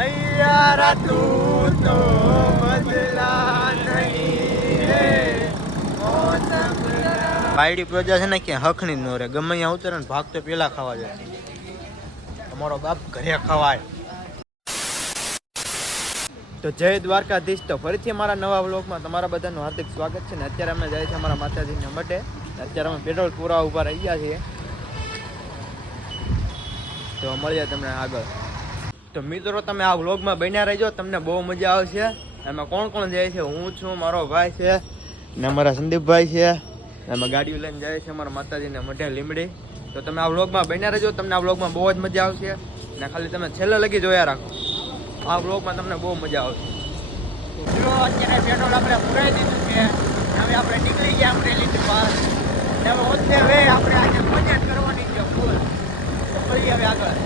સૈયારા તું તો બદલા નહીં રે બાયડી પ્રજા છે ને ક્યાં હખણી ન રહે, ગમે ત્યાં ઉતરે ને ભાગ તો પેલા ખાવા જાય. અમારો બાપ ઘરે ખવાય. તો જય દ્વારકાધીશ. તો ફરીથી અમારા નવા વ્લોગમાં તમારા બધાનું હાર્દિક સ્વાગત છે. ને અત્યારે અમે જાય છે અમારા માતાજીના મઢે. અત્યારે અમે પેટ્રોલ પૂરા ઉભા રહી ગયા છીએ. તો મળીએ તમને આગળ. તો મિત્રો તમે આ વ્લોગમાં બન્યા રહેજો, તમને બહુ મજા આવશે. એમાં કોણ કોણ જાય છે? હું છું, મારો ભાઈ છે ને અમારા સંદીપભાઈ છે. એમાં ગાડીઓ લઈને જાય છે અમારા માતાજીને મઢે લીમડી. તો તમે આ વ્લોગમાં બન્યા રહેજો, તમને આ વ્લોગમાં બહુ જ મજા આવશે. ને ખાલી તમે છેલ્લે લગી જોયા રાખો, આ વ્લોગમાં તમને બહુ મજા આવશે. જો અત્યારે પેટ્રોલ આપણે પુરાઈ દીધું છે. હવે આપણે નીકળી ગયા અમરેલીથી બહાર. હવે ઓછે હવે આપણે આજે મજા કરવાની છે ફૂલ. ફરી હવે આગળ.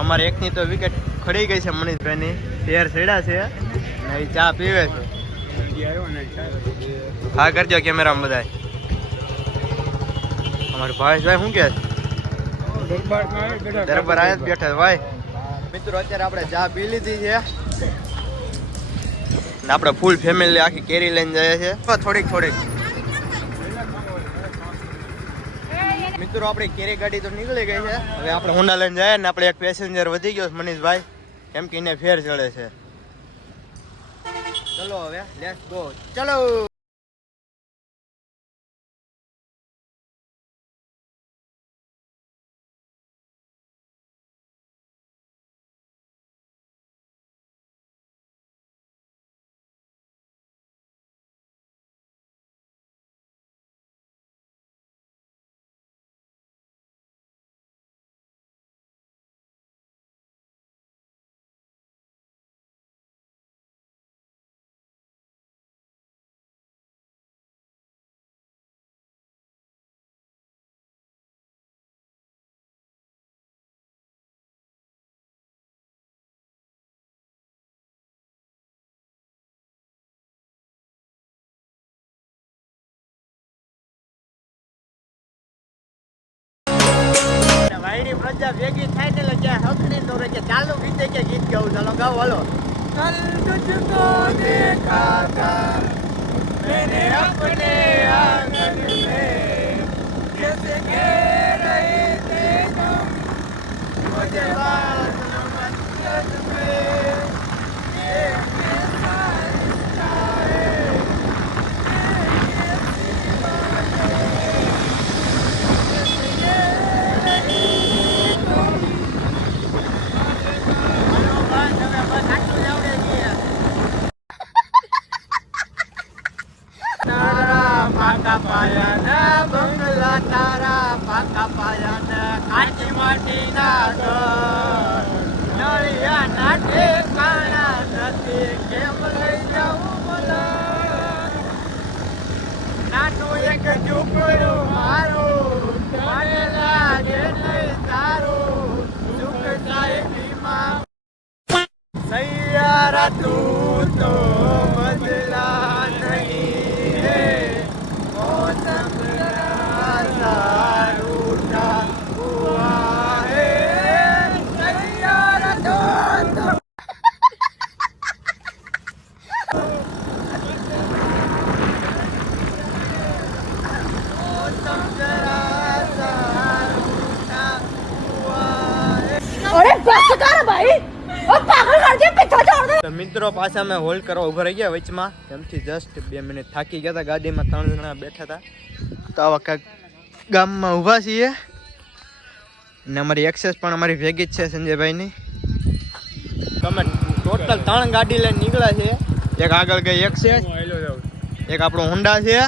અમારે એકની તો વિકેટ ખડી ગઈ છે મનીષભાઈની. તેર સેડા છે ને એ ચા પીવે છે. હા કરજો કેમેરામાં બધા. અમારા ભાઈ શું કે દરબાર આયા બેઠા ભાઈ. મિત્રો અત્યારે આપણે ચા પી લીધી છે ને આપણે ફૂલ ફેમિલી આખી કેરી લઈને જઈએ છીએ. થોડીક મિત્રો આપણી કેરી ગાડી તો નીકળી ગઈ છે. હવે આપણે હોન્ડા લઈને જાય ને આપણે એક પેસેન્જર વધી ગયો મનીષભાઈ, કેમ કે એને ફેર ચડે છે. ચલો હવે લેટ્સ ગો. ચલો વાયડી પ્રજા ભેગી થાય ને એટલે ક્યાં હકડી તો રે કે ચાલુ ગીતે કે ગીત ગાવું. ચાલો ગાઓ હાલો. કલ તુझको देखा था मैंने अपने आंगन में कैसे कह रहे थे तुम मुझे बात न मत में ये कैसा रिश्ता है બંગલા તારા પાકા પાયા કાચી માટી ના ઘર નળિયા નાટે કાણા નથી કેમ લઈ જાઉં બોલા નાનું એક ઝૂંપડું મારું મને લાગે નહીં તારું સુખ સાહેબીમાં સૈયારા તું તો બદલા નહીં રે મિત્રો પાછા અમે હોલ્ડ કરવા ઉભા રહી ગયા વચમાં. એમથી જસ્ટ 2 મિનિટ થાકી ગયા હતા. ગાડીમાં 3 જણા બેઠા હતા. તો આવા કાંઈક ગામમાં ઊભા છીએ ને અમારી એક્સેસ પણ અમારી ભેગી જ છે સંજયભાઈની. તમે ટોટલ 3 ગાડી લઈને નીકળ્યા છે. એક આગળ ગઈ એક્સેસ, એક આપણો હોન્ડા છે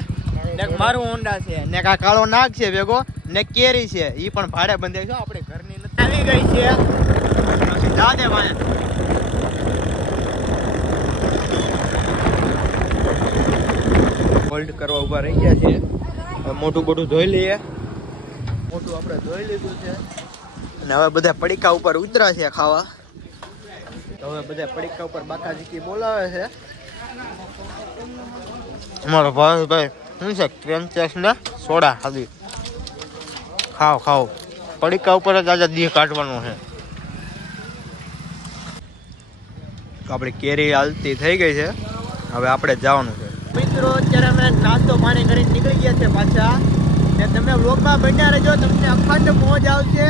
ને મારું હોન્ડા છે ને કા કાળો નાગ છે ભેગો ને કેરી છે ઈ પણ ભાડે બંધાઈ છે આપણે ઘરની નથી આવી ગઈ છે જા દે ભાઈ હોલ્ડ કરવા ઉભા રહી ગયા છે મોટું બોટું ધોઈ લઈએ મોટું આપણે ધોઈ લીધું છે અને હવે બધા પડીકા ઉપર ઉતરા છે ખાવા તો હવે બધા પડીકા ઉપર બાકાજી બોલાવે છે અમારો ભાઈ શું છે ક્રેન્ચેસ ને સોડા ખાધી ખાવ પડીકા ઉપર જ આજે દી કાઢવાનું છે તો આપણી કેરી હાલતી થઈ ગઈ છે હવે આપણે જવાનું છે મિત્રો અત્યારે અમે નાસ્તો પાણી કરીને નીકળી ગયા છે પાછા ને તમે વ્લોગમાં બન્યા રહેજો તમને અખંડ મોજ આવશે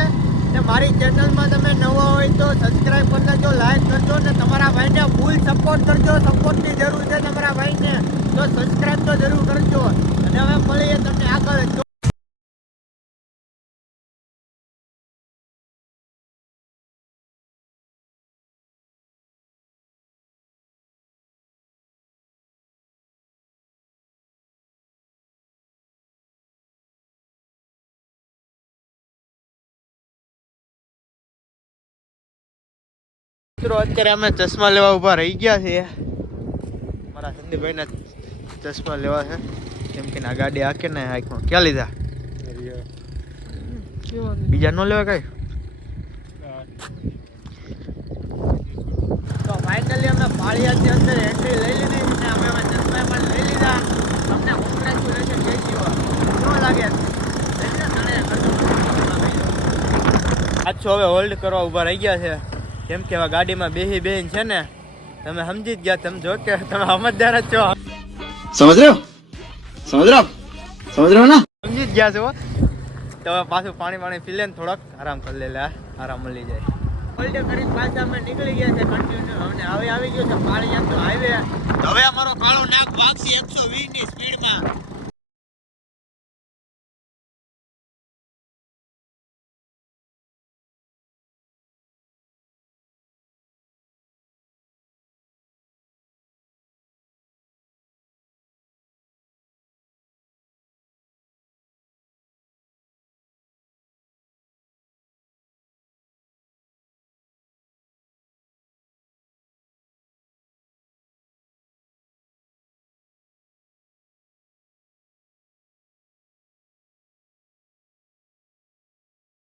ને મારી ચેનલમાં તમે નવા હોય તો સબસ્ક્રાઇબ કરી લેજો લાઈક કરજો ને તમારા ભાઈને ફૂલ સપોર્ટ કરજો સપોર્ટની જરૂર છે તમારા ભાઈને તો સબસ્ક્રાઇબ તો જરૂર કરજો અને હવે મળીએ તમને આગળ મિત્રો અત્યારે અમે ચશ્મા લેવા ઉભા રહી ગયા છીએ મારા સંદીપભાઈના ચશ્મા લેવા છે કેમ કે આ ગાડી આકે ને આંખમાં ક્યાં લીધા બીજા ન લેવા કઈ તો ફાઇનલી અમે પાળિયાની અંદર એન્ટ્રી લઈ લીધી અને અમે ચશ્મા પણ લઈ લીધા તમને કોંગ્રેચ્યુલેશન કહી દો કેવો લાગે આછો હવે હોલ્ડ કરવા ઉભા રહી ગયા છે કેમ કે ગાડીમાં બેહીને છે ને તમે સમજી જ ગયા તમે જો કે તમે સમજદાર જ છો સમજ રહ્યો ના સમજી જ ગયા છો તો હવે પાછું પાણી પી લે ને થોડોક આરામ કરી લે આરામ મળી જાય હોલ્ડ કરીને પાછા અમે નીકળી ગયા છે કન્ટિન્યુ અને હવે આવી ગયો છે પાણી તો હાઈવે હવે અમારો કાળો નાક વાગશે 120 ની સ્પીડમાં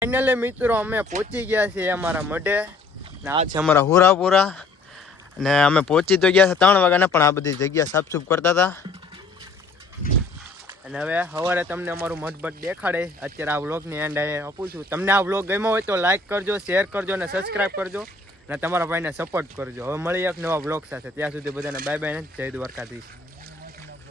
ફાઇનલી મિત્રો અમે પહોંચી ગયા છીએ અમારા મઢે ને આ છે અમારા હુરાપુરા અને અમે પહોંચી તો ગયા છે 3 વાગ્યાના પણ આ બધી જગ્યા સાફસૂફ કરતા હતા અને હવે સવારે તમને અમારું મઢ દેખાડે અત્યારે આ વ્લોગની એન્ડ આપું છું તમને આ વ્લોગ ગમ્યો હોય તો લાઈક કરજો શેર કરજો અને સબસ્ક્રાઈબ કરજો અને તમારા ભાઈને સપોર્ટ કરજો હવે મળીએ એક નવા વ્લોગ સાથે ત્યાં સુધી બધાને બાય બાય ને જય દ્વારકાધીશ